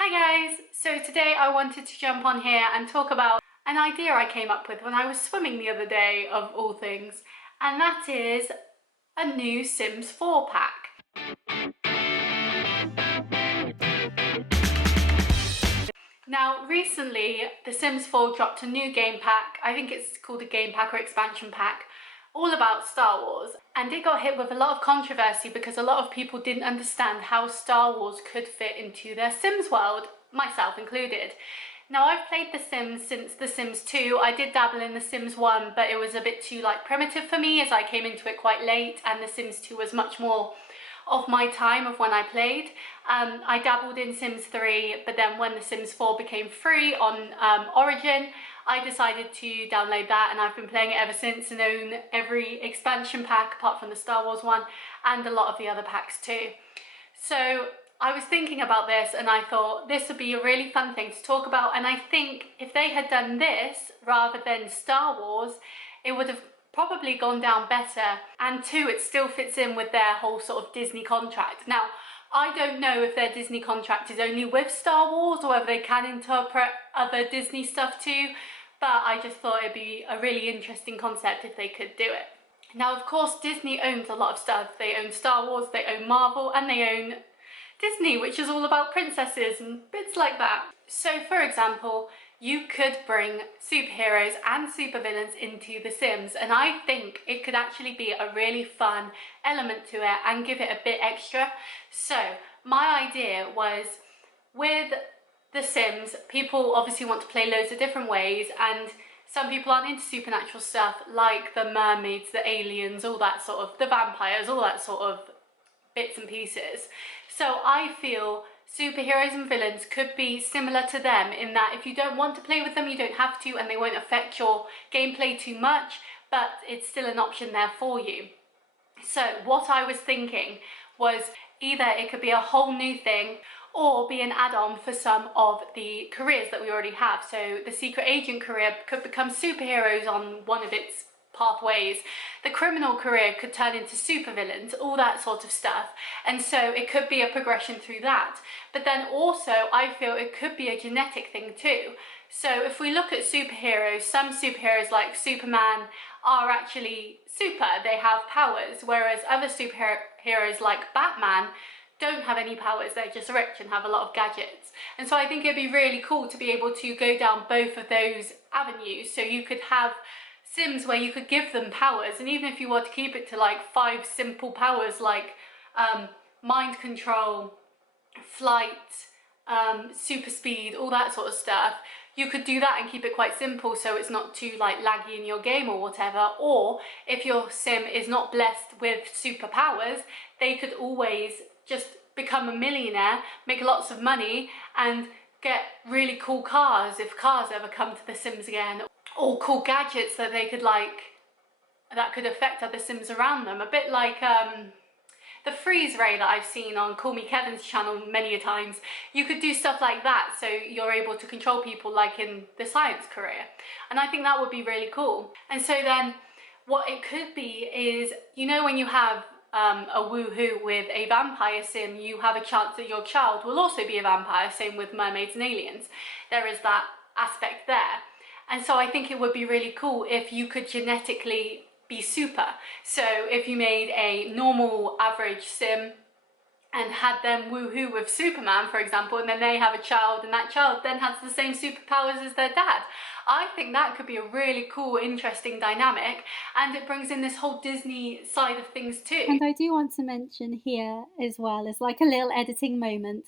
Hi guys! So today I wanted to jump on here and talk about an idea I came up with when I was swimming the other day, of all things, and that is a new Sims 4 pack. Now recently The Sims 4 dropped a new game pack. I think it's called a game pack or expansion pack, all about Star Wars, and it got hit with a lot of controversy because a lot of people didn't understand how Star Wars could fit into their Sims world, myself included. Now I've played The Sims since The Sims 2. I did dabble in The Sims 1, but it was a bit too primitive for me as I came into it quite late, and The Sims 2 was much more of my time of when I played. I dabbled in Sims 3, but then when The Sims 4 became free on Origin, I decided to download that, and I've been playing it ever since and own every expansion pack apart from the Star Wars one and a lot of the other packs too. So I was thinking about this and I thought this would be a really fun thing to talk about, and I think if they had done this rather than Star Wars, it would have probably gone down better, and two, it still fits in with their whole sort of Disney contract. Now, I don't know if their Disney contract is only with Star Wars or whether they can interpret other Disney stuff too, but I just thought it'd be a really interesting concept if they could do it. Now, of course, Disney owns a lot of stuff. They own Star Wars, they own Marvel, and they own Disney, which is all about princesses and bits like that. So, for example, you could bring superheroes and supervillains into The Sims, and I think it could actually be a really fun element to it and give it a bit extra. So my idea was, with The Sims, people obviously want to play loads of different ways, and some people aren't into supernatural stuff like the mermaids, the aliens, all that sort of, the vampires, all that sort of bits and pieces. So I feel superheroes and villains could be similar to them in that if you don't want to play with them, you don't have to, and they won't affect your gameplay too much, but it's still an option there for you. So what I was thinking was either it could be a whole new thing or be an add-on for some of the careers that we already have. So the secret agent career could become superheroes on one of its pathways. The criminal career could turn into supervillains, all that sort of stuff. And so it could be a progression through that. But then also I feel it could be a genetic thing too. So if we look at superheroes, some superheroes like Superman are actually super, they have powers, whereas other superheroes like Batman don't have any powers, they're just rich and have a lot of gadgets. And so I think it'd be really cool to be able to go down both of those avenues. So you could have Sims where you could give them powers, and even if you were to keep it to 5 simple powers like mind control, flight, super speed, all that sort of stuff, you could do that and keep it quite simple so it's not too laggy in your game or whatever. Or if your Sim is not blessed with superpowers, they could always just become a millionaire, make lots of money, and get really cool cars if cars ever come to The Sims again, or cool gadgets that they could that could affect other Sims around them. A bit like the freeze ray that I've seen on Call Me Kevin's channel many a times. You could do stuff like that so you're able to control people like in the science career. And I think that would be really cool. And so then what it could be is, you know, when you have a woohoo with a vampire Sim, you have a chance that your child will also be a vampire, same with mermaids and aliens. There is that aspect there. And so I think it would be really cool if you could genetically be super. So if you made a normal average Sim and had them woohoo with Superman, for example, and then they have a child and that child then has the same superpowers as their dad. I think that could be a really cool, interesting dynamic, and it brings in this whole Disney side of things too. And I do want to mention here as well, as a little editing moment,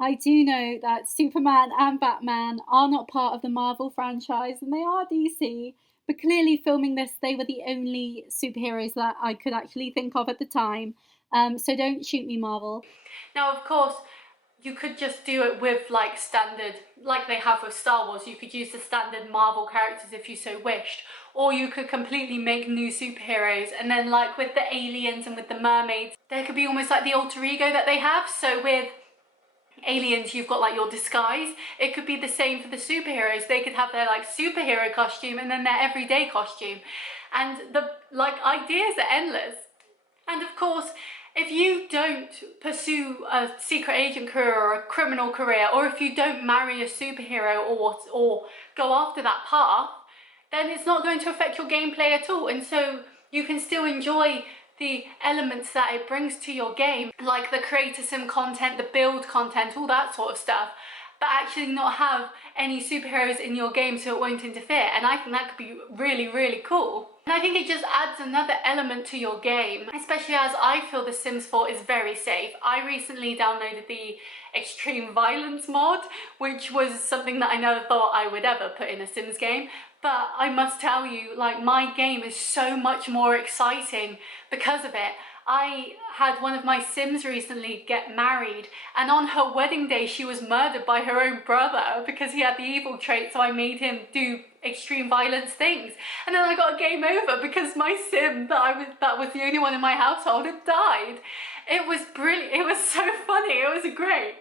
I do know that Superman and Batman are not part of the Marvel franchise and they are DC, but clearly filming this, they were the only superheroes that I could actually think of at the time. So don't shoot me, Marvel. Now, of course, you could just do it with standard, like they have with Star Wars. You could use the standard Marvel characters if you so wished, or you could completely make new superheroes. And then with the aliens and with the mermaids, there could be almost the alter ego that they have. So with aliens, you've got your disguise. It could be the same for the superheroes. They could have their superhero costume and then their everyday costume, and the ideas are endless. And of course, if you don't pursue a secret agent career or a criminal career, or if you don't marry a superhero or go after that path, then it's not going to affect your gameplay at all. And so you can still enjoy the elements that it brings to your game, like the creator sim content, the build content, all that sort of stuff, but actually not have any superheroes in your game so it won't interfere. And I think that could be really, really cool. And I think it just adds another element to your game, especially as I feel The Sims 4 is very safe. I recently downloaded the extreme violence mod, which was something that I never thought I would ever put in a Sims game. But I must tell you, like, my game is so much more exciting because of it. I had one of my Sims recently get married, and on her wedding day she was murdered by her own brother because he had the evil trait, so I made him do extreme violence things. And then I got a game over because my Sim that was the only one in my household had died. It was brilliant. It was so funny. It was great.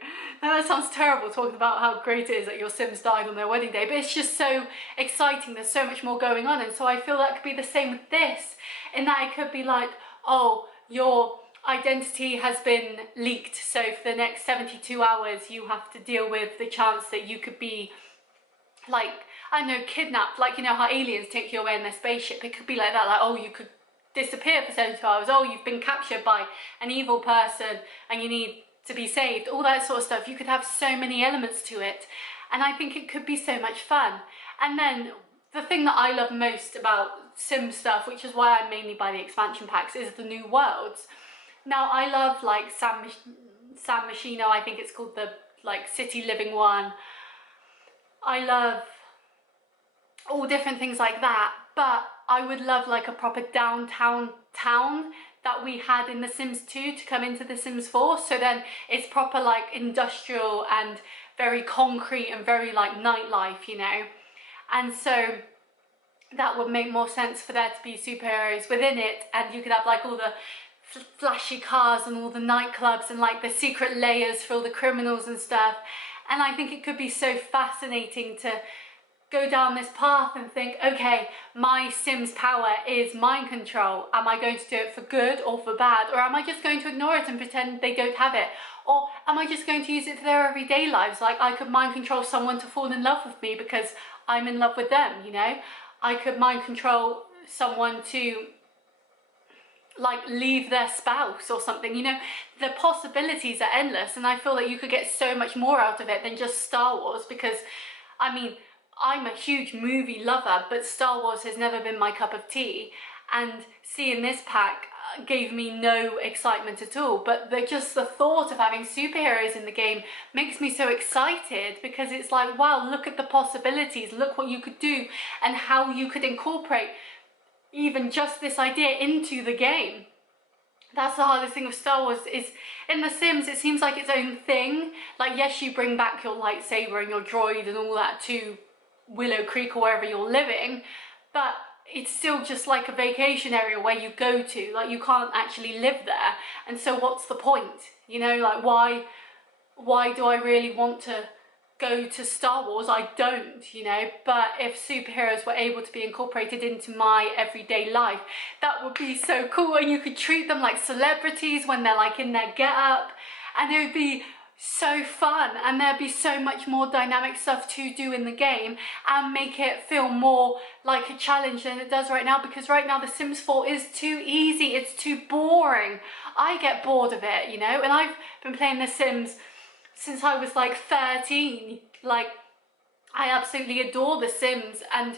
Now that sounds terrible, talking about how great it is that your Sims died on their wedding day, but it's just so exciting. There's so much more going on, and so I feel that could be the same with this, in that it could be like, oh, your identity has been leaked, so for the next 72 hours you have to deal with the chance that you could be, like, I don't know, kidnapped, like, you know how aliens take you away in their spaceship. It could be like that, like, oh, you could disappear for 72 hours, oh, you've been captured by an evil person and you need to be saved, all that sort of stuff. You could have so many elements to it, and I think it could be so much fun. And then the thing that I love most about Sim stuff, which is why I mainly buy the expansion packs, is the new worlds. Now, I love, like, San Myshuno, I think it's called, the, like, city living one. I love all different things like that, but I would love, like, a proper downtown town that we had in The Sims 2 to come into The Sims 4, so then it's proper, like, industrial and very concrete and very, like, nightlife, you know. And so that would make more sense for there to be superheroes within it, and you could have, like, all the flashy cars and all the nightclubs and, like, the secret layers for all the criminals and stuff. And I think it could be so fascinating to go down this path and think, okay, my Sim's power is mind control. Am I going to do it for good or for bad? Or am I just going to ignore it and pretend they don't have it? Or am I just going to use it for their everyday lives? Like, I could mind control someone to fall in love with me because I'm in love with them, you know? I could mind control someone to, like, leave their spouse or something, you know? The possibilities are endless, and I feel that you could get so much more out of it than just Star Wars, because, I mean, I'm a huge movie lover, but Star Wars has never been my cup of tea, and seeing this pack gave me no excitement at all. But just the thought of having superheroes in the game makes me so excited, because it's like, wow, look at the possibilities, look what you could do and how you could incorporate even just this idea into the game. That's the hardest thing with Star Wars, is in The Sims it seems like its own thing. Like, yes, you bring back your lightsaber and your droid and all that to Willow Creek or wherever you're living, but it's still just like a vacation area where you go to. Like, you can't actually live there, and so what's the point? You know, like, why do I really want to go to Star Wars? I don't, you know. But if superheroes were able to be incorporated into my everyday life, that would be so cool, and you could treat them like celebrities when they're, like, in their get-up, and it would be so fun, and there'd be so much more dynamic stuff to do in the game and make it feel more like a challenge than it does right now, because right now The Sims 4 is too easy, it's too boring. I get bored of it, you know, and I've been playing The Sims since I was like 13. Like, I absolutely adore The Sims, and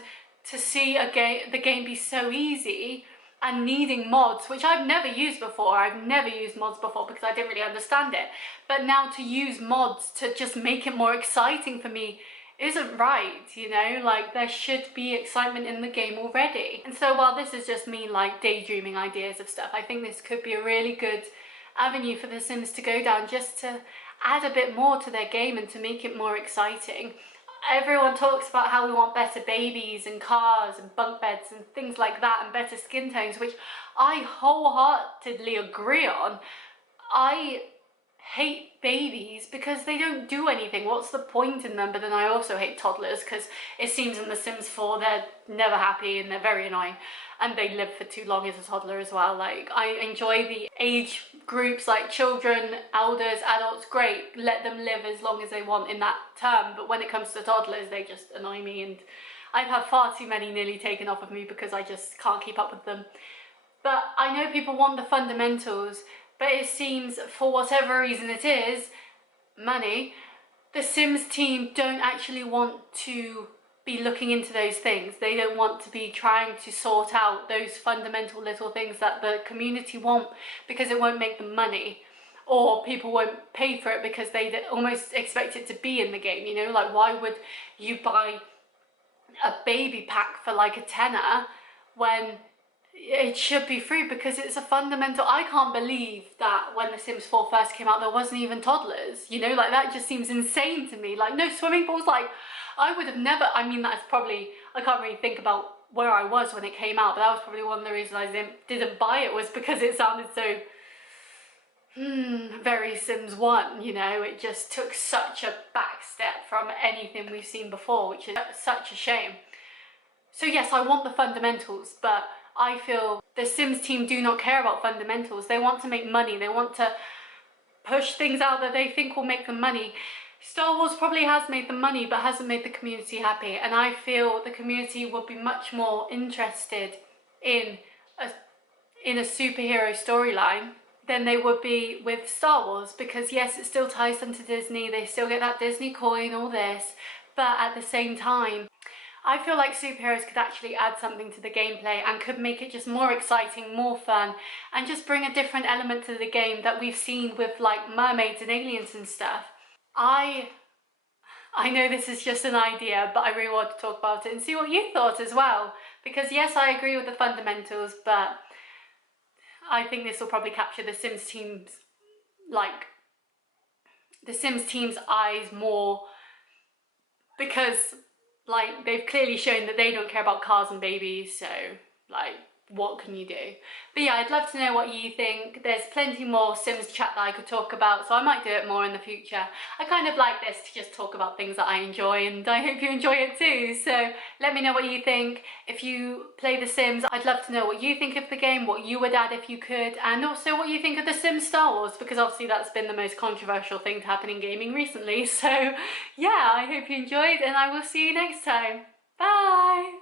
to see the game be so easy and needing mods, which I've never used before. I've never used mods before because I didn't really understand it. But now to use mods to just make it more exciting for me isn't right, you know? Like, there should be excitement in the game already. And so while this is just me, like, daydreaming ideas of stuff, I think this could be a really good avenue for The Sims to go down, just to add a bit more to their game and to make it more exciting. Everyone talks about how we want better babies and cars and bunk beds and things like that, and better skin tones, which I wholeheartedly agree on. I hate babies because they don't do anything. What's the point in them? But then I also hate toddlers, because it seems in The Sims 4 they're never happy and they're very annoying, and they live for too long as a toddler as well. Like, I enjoy the age groups like children, elders, adults, great, let them live as long as they want in that term. But when it comes to toddlers, they just annoy me, and I've had far too many nearly taken off of me because I just can't keep up with them. But I know people want the fundamentals, but it seems for whatever reason it is, money, the Sims team don't actually want to be looking into those things. They don't want to be trying to sort out those fundamental little things that the community want, because it won't make them money, or people won't pay for it because they almost expect it to be in the game, you know? Like, why would you buy a baby pack for like a tenner when it should be free? Because it's a fundamental. I can't believe that when The Sims 4 first came out there wasn't even toddlers, you know? Like, that just seems insane to me. Like, no swimming pools. Like, I would have never, I mean, that's probably, I can't really think about where I was when it came out, but that was probably one of the reasons I didn't buy it, was because it sounded so very Sims 1, you know? It just took such a back step from anything we've seen before, which is such a shame. So yes, I want the fundamentals, but I feel the Sims team do not care about fundamentals. They want to make money. They want to push things out that they think will make them money. Star Wars probably has made them money, but hasn't made the community happy. And I feel the community would be much more interested in a superhero storyline than they would be with Star Wars, because yes, it still ties them to Disney. They still get that Disney coin, all this, but at the same time, I feel like superheroes could actually add something to the gameplay and could make it just more exciting, more fun, and just bring a different element to the game that we've seen with like mermaids and aliens and stuff. I know this is just an idea, but I really want to talk about it and see what you thought as well. Because yes, I agree with the fundamentals, but I think this will probably capture the Sims team's, like, the Sims team's eyes more, because like, they've clearly shown that they don't care about cars and babies, so like, what can you do? But yeah, I'd love to know what you think. There's plenty more Sims chat that I could talk about, so I might do it more in the future. I kind of like this to just talk about things that I enjoy, and I hope you enjoy it too. So let me know what you think. If you play The Sims, I'd love to know what you think of the game, what you would add if you could, and also what you think of The Sims Star Wars, because obviously that's been the most controversial thing to happen in gaming recently. So yeah, I hope you enjoyed, and I will see you next time. Bye!